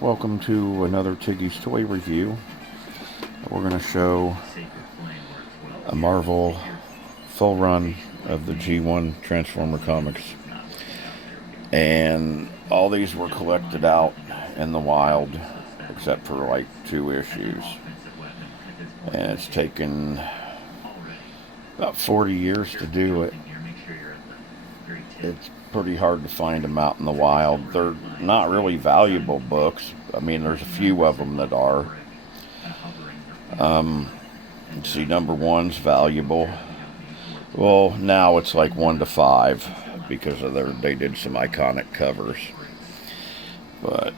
Welcome to another Tiggys toy review. We're going to show a Marvel full run of the G1 Transformer comics. And all these were collected out in the wild, except for like 2 issues. And it's taken about 40 years to do it. It's pretty hard to find them out in the wild. They're not really valuable books. I mean, there's a few of them that are. See, number 1's valuable. Well, now it's like 1 to 5 because of they did some iconic covers. But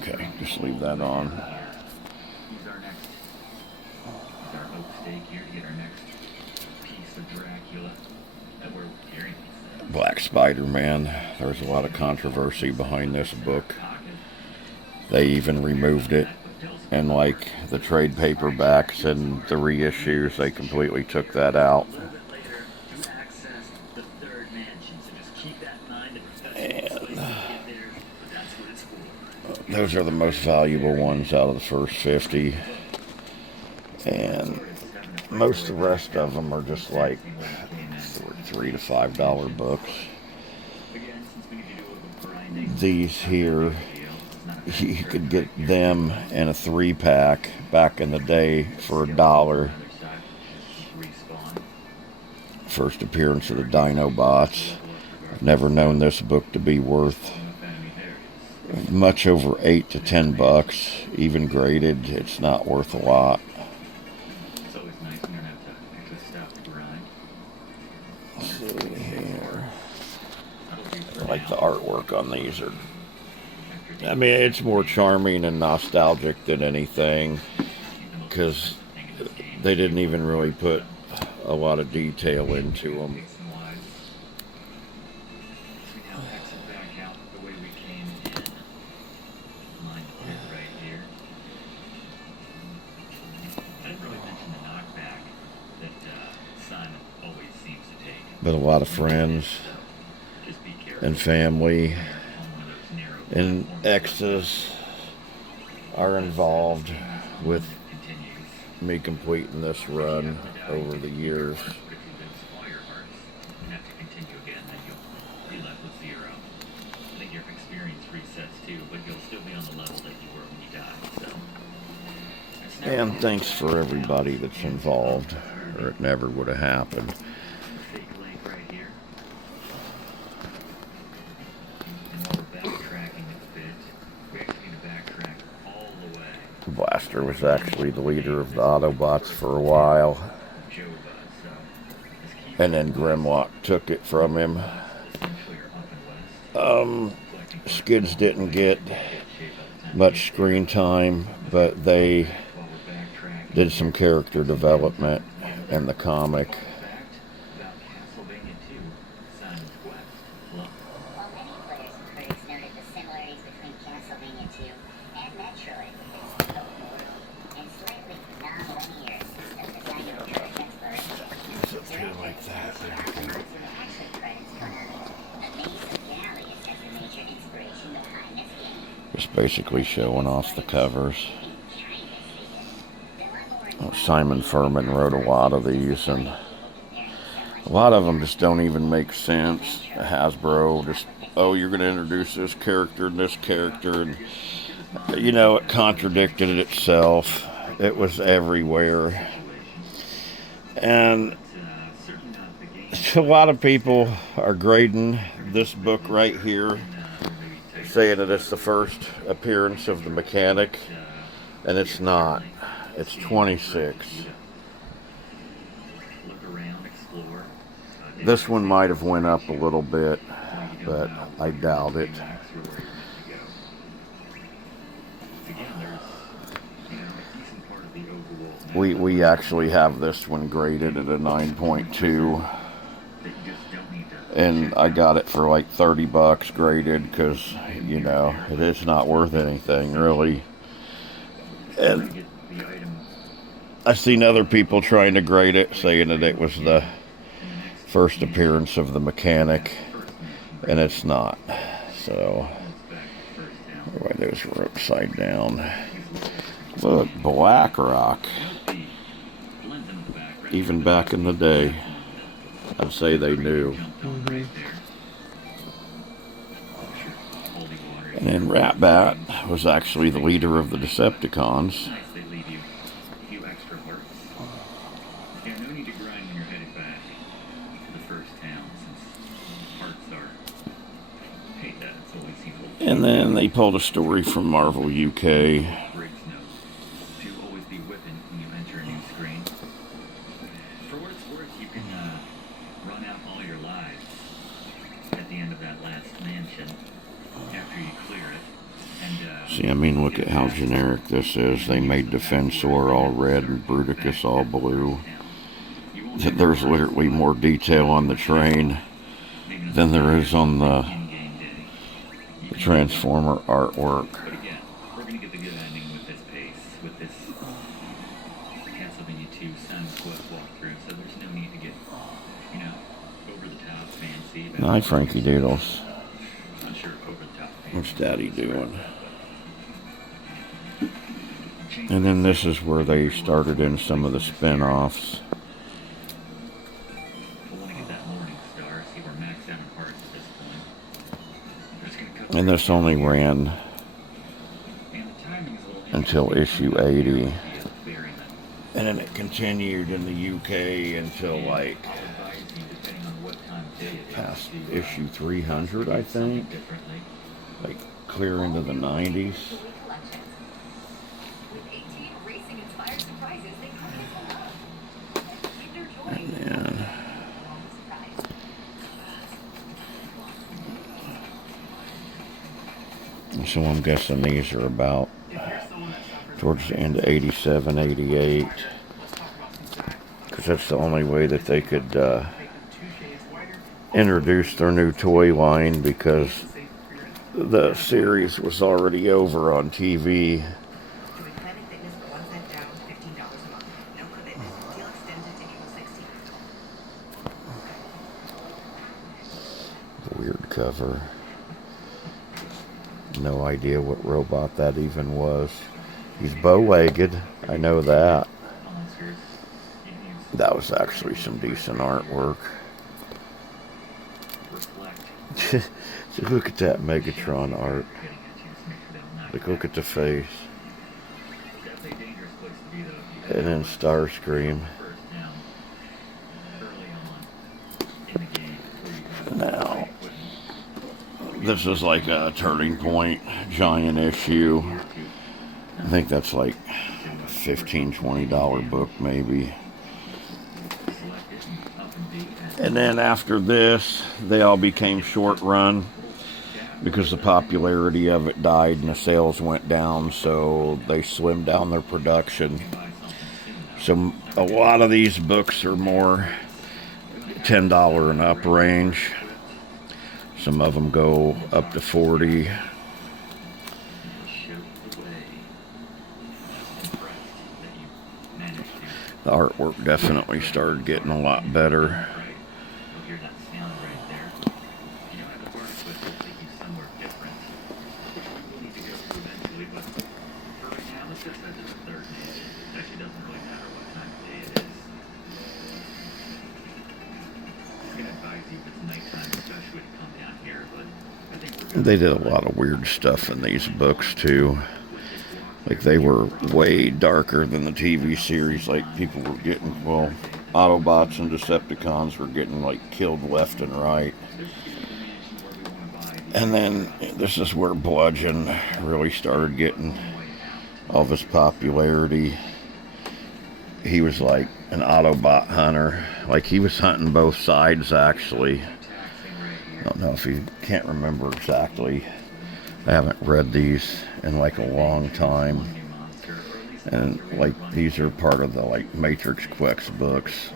okay, just leave that on. Black Spider-Man. There's a lot of controversy behind this book. They even removed it, and like the trade paperbacks and the reissues, they completely took that out. And those are the most valuable ones out of the first 50. And most of the rest of them are just like $3 to $5 books. These here, you could get them in a 3-pack back in the day for $1. First appearance of the Dinobots. I've never known this book to be worth much over $8 to $10. Even graded, it's not worth a lot. I like the artwork on these. I mean, it's more charming and nostalgic than anything, because they didn't even really put a lot of detail into them. But a lot of friends and family and exes are involved with me completing this run over the years. And thanks for everybody that's involved, or it never would have happened. Blaster was actually the leader of the Autobots for a while, and then Grimlock took it from him. Skids didn't get much screen time, but they did some character development in the comic. Like that. Just basically showing off the covers. Simon Furman wrote a lot of these, and a lot of them just don't even make sense. Hasbro just, oh, you're going to introduce this character and this character, and you know, it contradicted itself. It was everywhere. And a lot of people are grading this book right here, saying that it's the first appearance of the mechanic, and it's not. It's 26. This one might have went up a little bit, but I doubt it. We actually have this one graded at a 9.2, and I got it for like $30 graded, because, you know, it is not worth anything really. And I've seen other people trying to grade it, saying that it was the first appearance of the mechanic, and it's not. So, why those were upside down. Look, Black Rock. Even back in the day, I'd say they knew. And then Ratbat was actually the leader of the Decepticons. And then they pulled a story from Marvel UK. See, I mean, look at how generic this is. They made Defensor all red and Bruticus all blue. There's literally more detail on the train than there is on the Transformer artwork. Hi, Frankie Doodles. What's Daddy doing? And then this is where they started in some of the spin-offs. And this only ran until issue 80. And then it continued in the UK until like past issue 300, I think. Like clear into the 90s. And then so I'm guessing these are about towards the end of 87, 88. Because that's the only way that they could introduce their new toy line, because the series was already over on TV. Weird cover. No idea what robot that even was. He's bow-legged, I know that. That was actually some decent artwork. Look at that Megatron art. Look at the face. And then Starscream. Now, this is like a Turning Point giant issue. I think that's like a $15, $20 book maybe. And then after this, they all became short run because the popularity of it died and the sales went down, so they slimmed down their production. So a lot of these books are more $10 and up range. Some of them go up to $40. The artwork definitely started getting a lot better. They did a lot of weird stuff in these books too. Like they were way darker than the TV series. Like people were getting, well, Autobots and Decepticons were getting like killed left and right. And then this is where Bludgeon really started getting all of his popularity. He was like an Autobot hunter. Like he was hunting both sides actually. I don't know if you can't remember exactly. I haven't read these in like a long time. And like these are part of the like Matrix Quest books.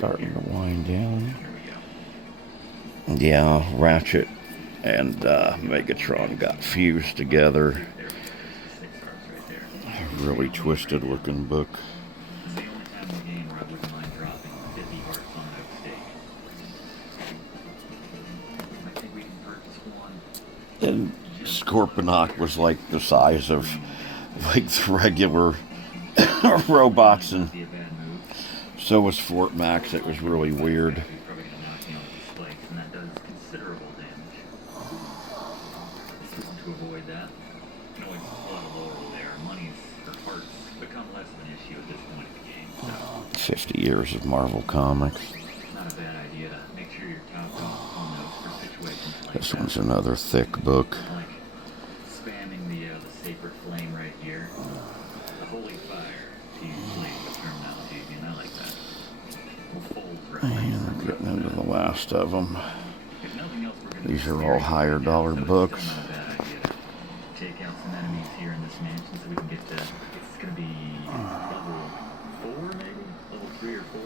starting to wind down. Yeah, Ratchet and Megatron got fused together. Really twisted looking book. And Scorponok was like the size of like the regular robots, and so was Fort Max. It was really weird. To avoid that, you can always pull out a lower there. Money's for parts become less of an issue at this point in the game. So 50 years of Marvel Comics. not a bad idea to make sure you're topped off on those for situations like This that. one's another thick book. Like spamming the sacred flame right here. The holy fire, to use the terminology, and I like that. We'll fold right And we're getting into the last of them. If nothing else, we're gonna These are all higher dollar books. not a bad idea. Take out some enemies here in this mansion so we can get to, it's gonna be level 4 maybe? Level 3 or 4?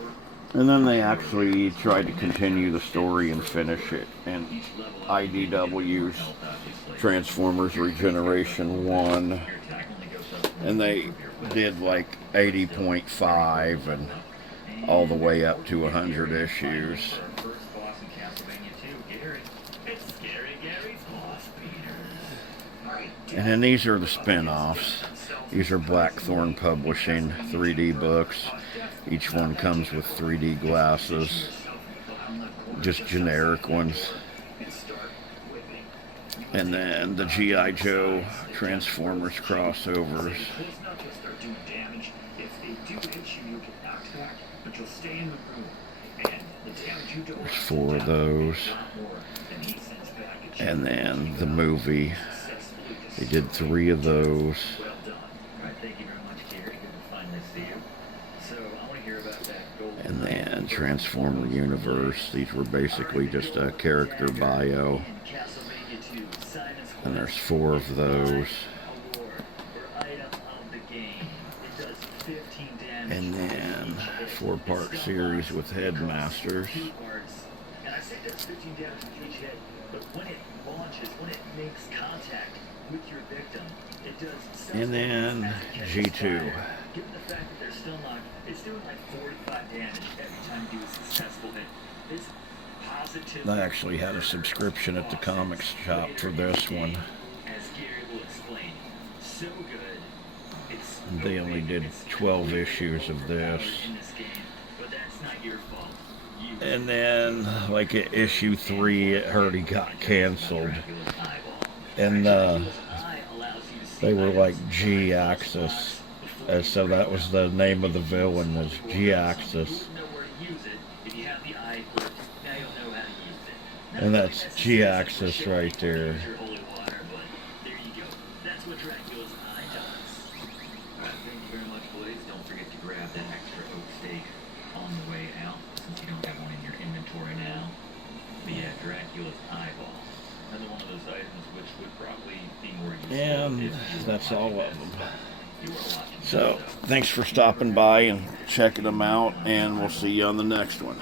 And then they actually tried to continue the story and finish it in IDW's Transformers Regeneration 1. And they did like 80.5 and all the way up to 100 issues. And then these are the spin-offs. These are Blackthorn Publishing 3D books. Each one comes with 3D glasses. Just generic ones. And then the G.I. Joe Transformers crossovers. There's 4 of those. And then the movie. They did 3 of those. And then Transformer Universe. These were basically just a character bio. And there's 4 of those. And then 4-part series with Headmasters. And I say that's 15 damage to each head, but when it launches, when it makes contact with your victim, it does. And then G2. Given the fact that they're still not, it's doing like 45 damage every time you do a successful hit. This positive. I actually had a subscription at the comics shop for this one. As Gary will explain, so good. It's They only did 12 issues of this. in this game, but that's not your fault. And then, like at issue 3, it already got canceled. And they were like G-Axis. And so that was the name of the villain, was G-Axis. And that's G-Axis right there. Don't forget to grab that extra oak steak on the way out, since you don't have one in your inventory now. But yeah, Dracula's eyeball. Another one of those items which would probably be more useful. And that's all of them. So, thanks for stopping by and checking them out, and we'll see you on the next one.